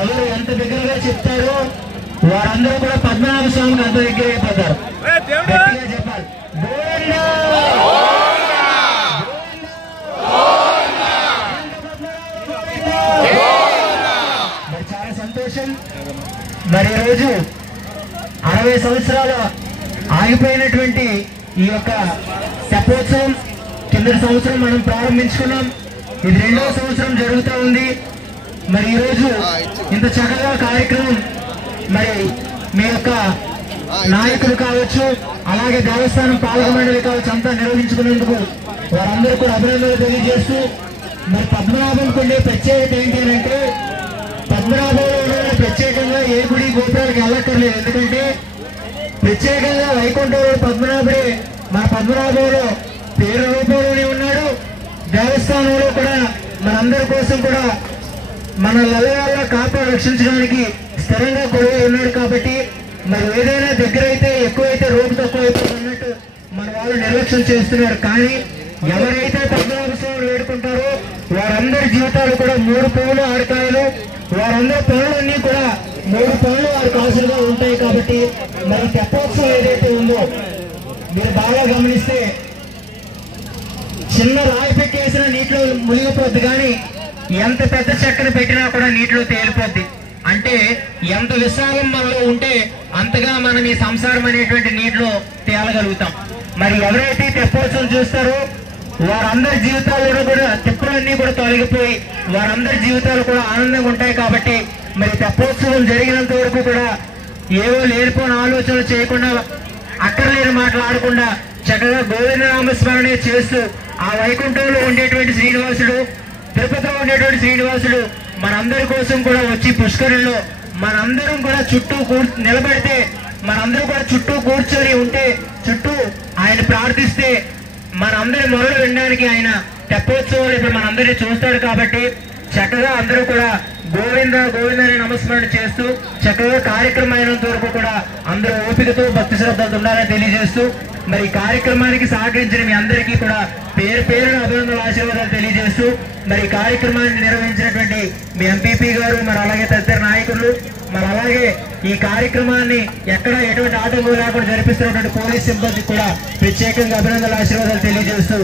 ఎవరు ఎంత దగ్గరగా చెప్తారో వారందరూ కూడా పద్మనాభ స్వామికి అంత దగ్గర అయిపోతారు. చెప్పాలి చాలా సంతోషం. మరి ఈరోజు 60 సంవత్సరాల ఆగిపోయినటువంటి ఈ యొక్క తెప్పోత్సవం కిందటి సంవత్సరం మనం ప్రారంభించుకున్నాం. ఇది 2వ సంవత్సరం జరుగుతూ ఉంది. మరి ఈరోజు ఇంత చక్కగా కార్యక్రమం మరి మీ యొక్క నాయకులు కావచ్చు, అలాగే దేవస్థానం పాలక మండలి కావచ్చు అంతా నిర్వహించుకునేందుకు వారందరూ కూడా అభినందనలు తెలియజేస్తూ, మరి పద్మనాభంకి ఉండే ప్రత్యేకత ఏంటి అంటే పద్మనాభంలో ప్రత్యేకంగా ఏ గుడి గోపురాలకు వెళ్ళక్కర్లేదు. ఎందుకంటే ప్రత్యేకంగా వైకుంఠంలో పద్మనాభుడే మన పద్మనాభంలో పేరు రూపంలోనే ఉన్నాడు. దేవస్థానంలో కూడా మనందరి కోసం కూడా మన లలయాలను కాపాడు రక్షించడానికి స్థిరంగా కొలువై ఉన్నాడు. కాబట్టి మరి ఏదైనా దగ్గర అయితే ఎక్కువైతే రోడ్డు తక్కువ అయిపోతుంది అన్నట్టు మన వాళ్ళు నిర్లక్ష్యం చేస్తున్నారు. కానీ ఎవరైతే పద్మనాభ స్వామిని వేడుకుంటారో వారందరి జీవితాలు కూడా 3 పువ్వులు 6 కాయలు, వారందరి పనులన్నీ కూడా 3 పనులు 6 కాసులుగా ఉంటాయి. కాబట్టి మరి తెప్పోత్సవం ఏదైతే ఉందో మీరు బాగా గమనిస్తే చిన్న రాయి పెట్టేసిన నీటిలో మునిగిపోద్ది, కానీ ఎంత పెద్ద చెక్కను పెట్టినా కూడా నీటిలో తేలిపోద్ది. అంటే ఎంత విశాలం మనలో ఉంటే అంతగా మనం ఈ సంసారం అనేటువంటి నీటిలో తేలగలుగుతాం. మరి ఎవరైతే తెప్పోత్సవం చూస్తారో వారందరి జీవితాల్లో కూడా తిప్పులన్నీ కూడా తొలగిపోయి వారందరి జీవితాలు కూడా ఆనందంగా ఉంటాయి. కాబట్టి మరి తెప్పోత్సవం జరిగినంత వరకు కూడా ఏవో లేనిపోయిన ఆలోచనలు చేయకుండా, అక్కర్లేని మాట్లాడకుండా చక్కగా గోవిందనామస్మరణే చేస్తూ ఆ వైకుంఠంలో ఉండేటువంటి శ్రీనివాసుడు, తిరుపతిలో ఉండేటువంటి శ్రీనివాసుడు మనందరి కోసం కూడా వచ్చి పుష్కరంలో మనందరం కూడా చుట్టూ నిలబడితే మనందరూ కూడా చుట్టూ కూర్చొని ఉంటే చుట్టూ ఆయన ప్రార్థిస్తే మనందరి మొరలు వినడానికి ఆయన తెప్పోత్సవాలు ఇప్పుడు మనందరినీ చూస్తాడు. కాబట్టి చక్కగా అందరూ కూడా గోవింద గోవింద అని నమస్మరణ చేస్తూ చక్కగా కార్యక్రమం అయినంత వరకు కూడా అందరూ ఓపికతో భక్తి శ్రద్ధలతో ఉండాలని తెలియజేస్తూ మరి కార్యక్రమానికి సహకరించిన మీ అందరికీ కూడా పేరు పేరున అభినందనలు ఆశీర్వాదాలు తెలియజేస్తూ మరి కార్యక్రమాన్ని నిర్వహించినటువంటి మీ ఎంపీపీ గారు, మరి అలాగే తదితర నాయకులు, మరి అలాగే ఈ కార్యక్రమాన్ని ఎక్కడ ఎటువంటి ఆటంకం లేకుండా జరిపిస్తున్నటువంటి పోలీస్ సిబ్బందికి కూడా ప్రత్యేకంగా అభినందనలు ఆశీర్వాదాలు తెలియజేస్తూ